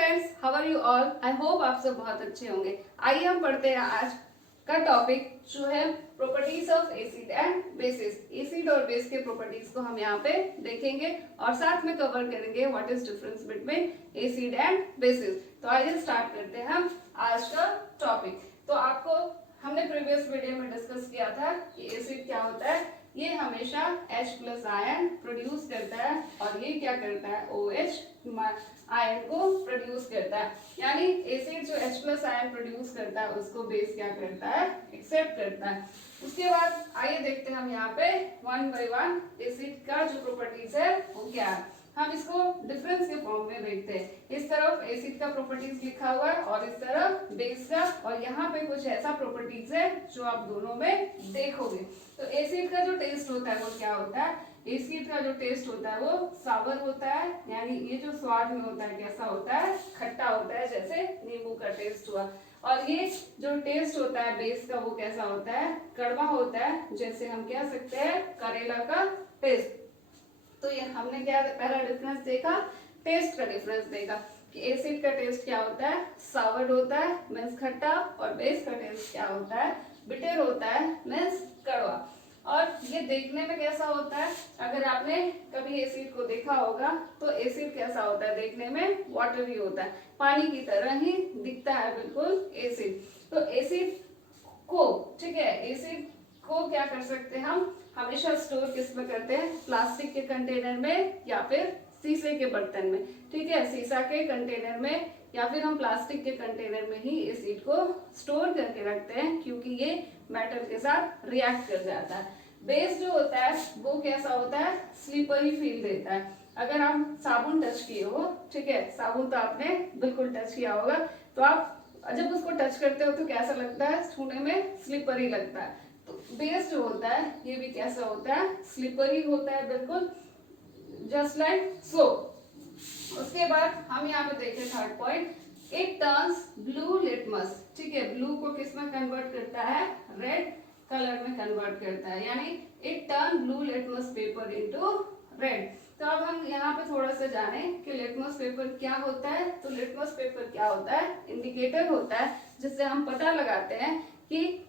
Friends, how are you all. I hope आप सब बहुत अच्छे होंगे। आइए हम पढ़ते हैं आज का टॉपिक जो है properties of acid and bases. Acid और बेस के प्रॉपर्टीज को हम यहाँ पे देखेंगे और साथ में कवर करेंगे what is difference between acid and bases. तो आइए स्टार्ट करते हैं हम आज का टॉपिक। तो आपको हमने प्रीवियस वीडियो में डिस्कस किया था कि एसिड क्या होता है। ये हमेशा H+ आयन प्रोड्यूस करता है और ये क्या करता है, OH आयन को प्रोड्यूस करता है। यानी एसिड जो H+ आयन प्रोड्यूस करता है उसको बेस क्या करता है, एक्सेप्ट करता है। उसके बाद आइए देखते हैं हम यहाँ पे वन बाय वन एसिड का जो प्रॉपर्टीज है वो क्या है। हम इसको डिफरेंस के फॉर्म में देखते हैं। इस तरफ एसिड का प्रॉपर्टीज लिखा हुआ है और इस तरफ बेस का, और यहाँ पे कुछ ऐसा प्रॉपर्टीज है जो आप दोनों में देखोगे। तो एसिड का जो टेस्ट होता है वो क्या होता है, एसिड का जो टेस्ट होता है वो सावर होता है। यानी ये जो स्वाद में होता है कैसा होता है, खट्टा होता है, जैसे नींबू का टेस्ट हुआ। और ये जो टेस्ट होता है बेस का वो कैसा होता है, कड़वा होता है, जैसे हम कह सकते हैं करेला का टेस्ट। तो ये हमने क्या पहला डिफरेंस देखा, टेस्ट का डिफरेंस देखा कि एसिड का टेस्ट क्या होता है, सावर होता है मीन्स खट्टा, और बेस का टेस्ट क्या होता है, बिटर होता है मीन्स कड़वा। और ये देखने में कैसा होता है, अगर आपने कभी एसिड को देखा होगा तो एसिड कैसा होता है, देखने में वाटरी होता है, पानी की तरह ही दिखता है बिल्कुल एसिड। तो एसिड को, ठीक है, एसिड को क्या कर सकते हैं हम हमेशा स्टोर किस में करते हैं, प्लास्टिक के कंटेनर में या फिर शीशे के बर्तन में। ठीक है, शीशा के कंटेनर में या फिर हम प्लास्टिक के कंटेनर में ही एसिड को स्टोर करके रखते हैं, क्योंकि ये मेटल के साथ रिएक्ट कर जाता है। बेस जो होता है वो कैसा होता है, स्लिपरी फील देता है। अगर आप साबुन टच किए हो, ठीक है, साबुन तो आपने बिल्कुल टच किया होगा, तो आप जब उसको टच करते हो तो कैसा लगता है, छूने में स्लिपरी लगता है। तो बेस जो होता है ये भी कैसा होता है, स्लिपरी होता है बिल्कुल, जस्ट लाइक सो। उसके बाद हम यहाँ पे देखें third point, it turns blue litmus. ठीक है, ब्लू को किस में कन्वर्ट करता है, रेड कलर में कन्वर्ट करता है। यानी it turn blue litmus paper into red. तो अब हम यहाँ पे थोड़ा सा जाने कि लिटमस पेपर क्या होता है। तो लिटमस पेपर क्या होता है, इंडिकेटर होता है जिससे हम पता लगाते हैं कि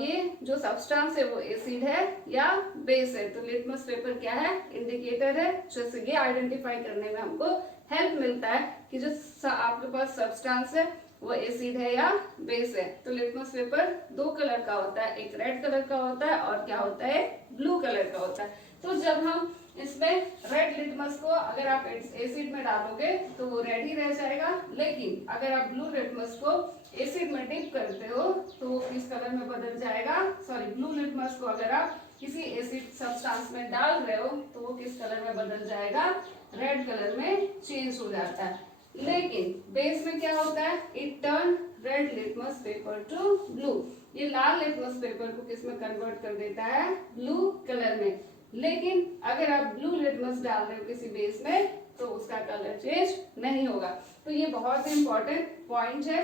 ये जो सब्सटेंस है वो एसिड है या बेस है। तो लिटमस पेपर क्या है, इंडिकेटर है, जिससे ये आइडेंटिफाई करने में हमको हेल्प मिलता है कि जो आपके पास सब्सटेंस है वो एसिड है या बेस है। तो लिटमस पेपर दो कलर का होता है, एक रेड कलर का होता है और क्या होता है, ब्लू कलर का होता है। तो जब हम इसमें रेड लिटमस को अगर आप एसिड में डालोगे तो वो रेड ही रह जाएगा, लेकिन अगर आप ब्लू लिटमस को एसिड में डिप करते हो तो वो किस कलर में बदल जाएगा, सॉरी, ब्लू लिटमस को अगर आप किसी एसिड सब्सटेंस में डाल रहे हो तो वो किस कलर में बदल जाएगा, रेड कलर में चेंज हो जाता है। लेकिन बेस में क्या होता है, it turn red litmus paper two blue. ये लाल लिटमस पेपर को किस में कन्वर्ट कर देता है, ब्लू कलर में। लेकिन अगर आप ब्लू लिटमस डाल रहे हो किसी बेस में तो उसका कलर चेंज नहीं होगा। तो ये बहुत ही इंपॉर्टेंट पॉइंट है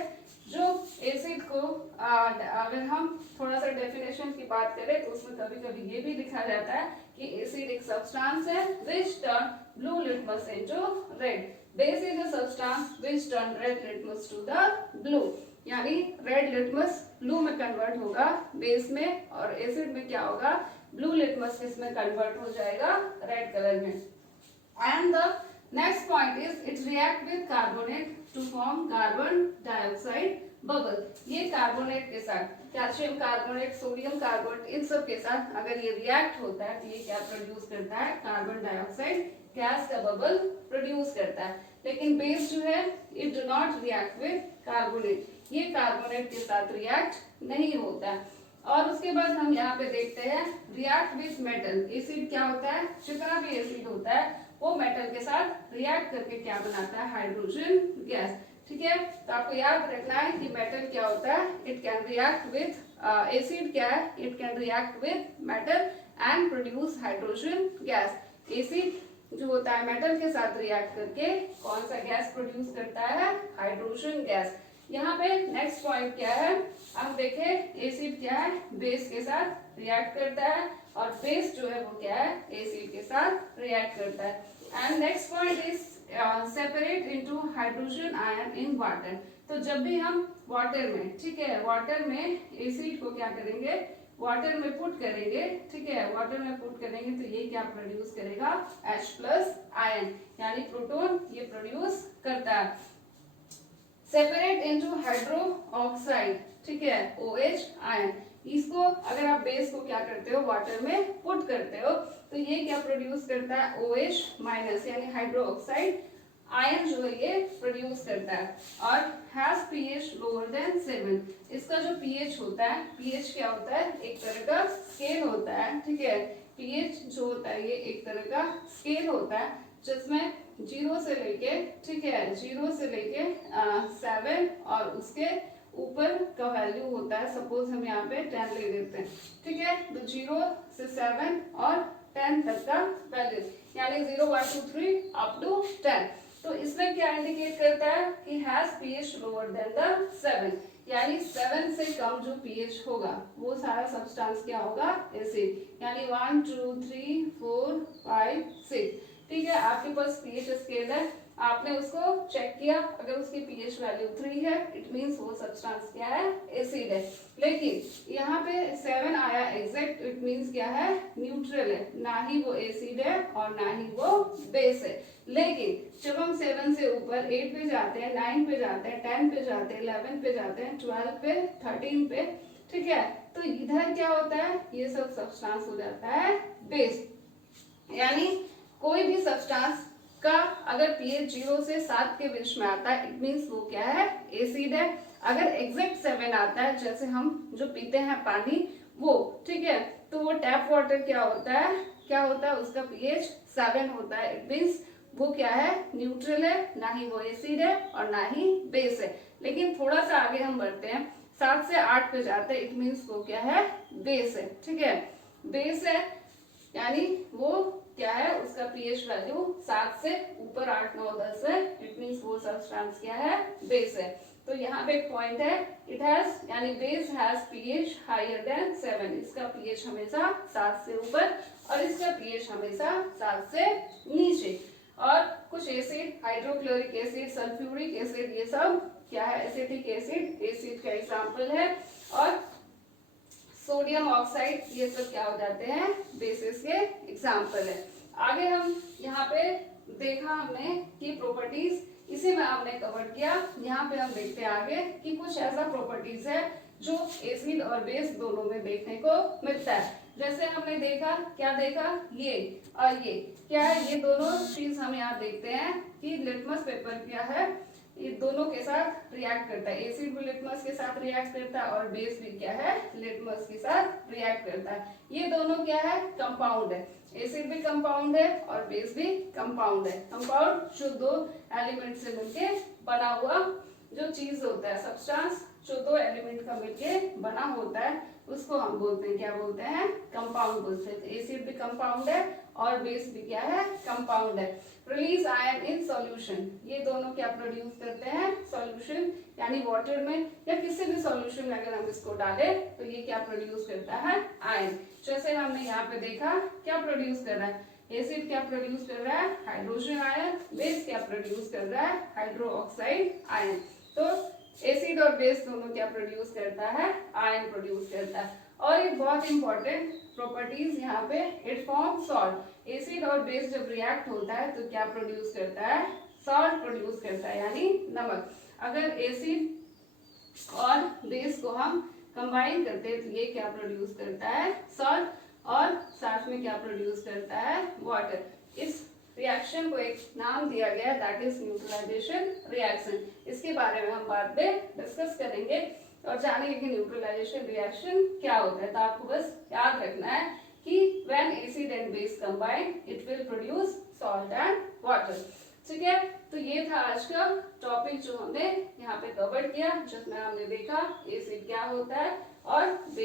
जो एसिड को अगर हम थोड़ा सा डेफिनेशन की बात करें तो उसमें कभी कभी ये भी लिखा जाता है कि एसिड एक सब्सटेंस है which turn blue litmus into red. Base is a substance which turn red litmus to the blue. यानी रेड लिटमस ब्लू में कन्वर्ट होगा बेस में, और एसिड में क्या होगा, ब्लू लिटमस किसमें कन्वर्ट हो जाएगा, रेड कलर में। And the next point is it react with carbonate to form carbon dioxide bubble. ये कार्बोनेट के साथ, कैल्शियम कार्बोनेट, सोडियम कार्बोनेट, इन सब के साथ अगर ये रिएक्ट होता है तो ये क्या प्रोड्यूस करता है, कार्बन डाइऑक्साइड गैस का बबल प्रोड्यूस करता है। लेकिन बेस जो है it do not react with carbonate, ये कार्बोनेट के साथ रिएक्ट नहीं होता है। और उसके बाद हम यहाँ पे देखते हैं रिएक्ट विद मेटल। एसिड क्या होता है, जितना भी एसिड होता है वो मेटल के साथ रिएक्ट करके क्या बनाता है, हाइड्रोजन गैस। ठीक है, तो आपको याद रखना है कि मेटल क्या होता है, it can react with acid, क्या है, it can react with metal and produce hydrogen gas. Acid जो होता है मेटल के साथ रिएक्ट करके कौन सा गैस प्रोड्यूस करता है, हाइड्रोजन गैस। यहाँ पे नेक्स्ट पॉइंट क्या है, हम देखें एसिड क्या है, बेस के साथ रिएक्ट करता है, और बेस जो है वो क्या है, एसिड के साथ रिएक्ट करता है। And next point is separate into hydrogen ion in water. तो जब भी हम वाटर में, ठीक है, वाटर में एसिड को क्या करेंगे, वाटर में पुट करेंगे, ठीक है, वाटर में पुट करेंगे तो ये क्या प्रोड्यूस करेगा, H प्लस आयन, यानी प्रोटॉन ये प्रोड्यूस करता है। सेपरेट इनटू हाइड्रो ऑक्साइड, ठीक है, OH आयन, इसको अगर आप बेस को क्या करते हो, वाटर में पुट करते हो तो ये क्या प्रोड्यूस करता है, OH माइनस, यानी हाइड्रो ऑक्साइड आयन जो है ये प्रोड्यूस करता है। और हैज पीएच लोअर देन 7, इसका जो पीएच होता है, पीएच क्या होता है, एक तरह का स्केल होता है, ठीक है, पीएच जो होता है ये एक तरह का स्केल होता है जिसमें 0 से लेके, ठीक है, 0 से लेके 7 और उसके ऊपर का वैल्यू होता है, सपोज हम यहाँ पे 10 ले लेते हैं, ठीक है, तो 0 से 7 और 10 तक का वैल्यू, यानी 0 1 2 3 अप टू 10। तो इसमें क्या इंडिकेट करता है कि has pH lower than the 7, यानी 7 से कम जो पीएच होगा वो सारा सब्सटेंस क्या होगा, एसिड, यानी 1 2 3 4 5 6, ठीक है, आपके पास पीएच स्केल है, आपने उसको चेक किया, अगर उसकी पीएच वैल्यू 3 है इट मींस वो सब्सटेंस क्या है, एसिड है। लेकिन यहाँ पे 7 आया एग्जैक्ट, इट मींस क्या है, न्यूट्रल है, ना ही वो एसिड है और ना ही वो बेस है। लेकिन जब हम 7 से ऊपर 8 पे जाते हैं, 9 पे जाते हैं, 10 पे जाते हैं, 11 पे जाते हैं, 12 पे, 13 पे, ठीक है, तो इधर क्या होता है, ये सब सब्सटेंस हो जाता है बेस, यानी कोई भी सब्सटेंस का अगर पीएच 0 से 7 के बीच में आता है इट मींस वो क्या है, एसिड है। अगर एग्जैक्ट 7 आता है, जैसे हम जो पीते हैं पानी वो, ठीक है, तो वो टैप वाटर क्या होता है, क्या होता है, उसका पीएच 7 होता है, इट मींस वो क्या है, न्यूट्रल है, ना ही वो एसिड है और ना ही बेस है। लेकिन थोड़ा सा आगे हम बढ़ते हैं, 7 से 8 पे जाते हैं, इट मींस वो क्या है, बेस है, ठीक है, बेस है, यानी वो क्या है, उसका पीएच वैल्यू 7 से ऊपर 8 9 10 है, इट मींस वो सब्सटेंस क्या है, बेस है। तो यहाँ पे एक पॉइंट है, इट हैज, यानी base has pH higher than 7, इसका पीएच हमेशा 7 से ऊपर और इसका पीएच हमेशा 7 से नीचे। और कुछ acid, hydrochloric acid, sulphuric acid, ये सब क्या है, एसिटिक एसिड, एसिड का एग्जाम्पल है। और सोडियम ऑक्साइड, ये सब क्या हो जाते हैं, बेसिस के एग्जाम्पल है। आगे हम यहाँ पे देखा हमने कि प्रॉपर्टीज, इसी में हमने कवर किया। यहाँ पे हम देखते हैं आगे कि कुछ ऐसा प्रॉपर्टीज है जो एसिड और बेस दोनों में देखने को मिलता है। जैसे हमने देखा, क्या देखा, ये और ये क्या है, ये दोनों चीज हम यहाँ देखते हैं कि लिटमस पेपर क्या है, ये दोनों के साथ रिएक्ट करता है, एसिड भी लिटमस के साथ रिएक्ट करता है और बेस भी क्या है, लिटमस के साथ रिएक्ट करता है। ये दोनों क्या है, कंपाउंड है, एसिड भी कंपाउंड है और बेस भी कंपाउंड है। कंपाउंड जो दो एलिमेंट से मिलके बना हुआ जो चीज होता है, सब्सटेंस जो दो एलिमेंट का मिलके बना होता है उसको हम बोलते हैं, क्या बोलते हैं, कंपाउंड बोलते हैं। एसिड भी कंपाउंड है और बेस भी क्या है, कंपाउंड है। रिलीज आयन इन सॉल्यूशन, ये दोनों क्या प्रोड्यूस करते हैं, सॉल्यूशन, यानी वाटर में या किसी भी सॉल्यूशन में अगर हम इसको डालें तो ये क्या प्रोड्यूस करता है, आयन। जैसे हमने यहाँ पे देखा क्या प्रोड्यूस कर रहा है, एसिड क्या प्रोड्यूस कर रहा है, हाइड्रोजन आयन, बेस क्या प्रोड्यूस कर रहा है, हाइड्रो ऑक्साइड आयन। तो एसिड और बेस दोनों क्या प्रोड्यूस करता है, आयन प्रोड्यूस करता है। और एक बहुत इंपॉर्टेंट प्रॉपर्टीज यहाँ पे, इट फॉर्म सॉल्ट, एसिड और बेस जब रिएक्ट होता है तो क्या प्रोड्यूस करता है, सॉल्ट प्रोड्यूस करता है, यानी नमक। अगर एसिड और बेस को हम कंबाइन करते हैं तो ये क्या प्रोड्यूस करता है, सॉल्ट, और साथ में क्या प्रोड्यूस करता है, वाटर। इस रिएक्शन को एक नाम दिया गया, दैट इज न्यूट्रलाइजेशन रिएक्शन। इसके बारे में हम बाद में डिस्कस करेंगे और जानेंगे कि न्यूट्रलाइजेशन रिएक्शन क्या होता है। तो आपको बस याद रखना है कि when acid and base combine it will produce salt and water, ठीक है। तो ये था आज का टॉपिक जो हमने यहाँ पे कवर किया, जिसमें हमने देखा एसिड क्या होता है और बेस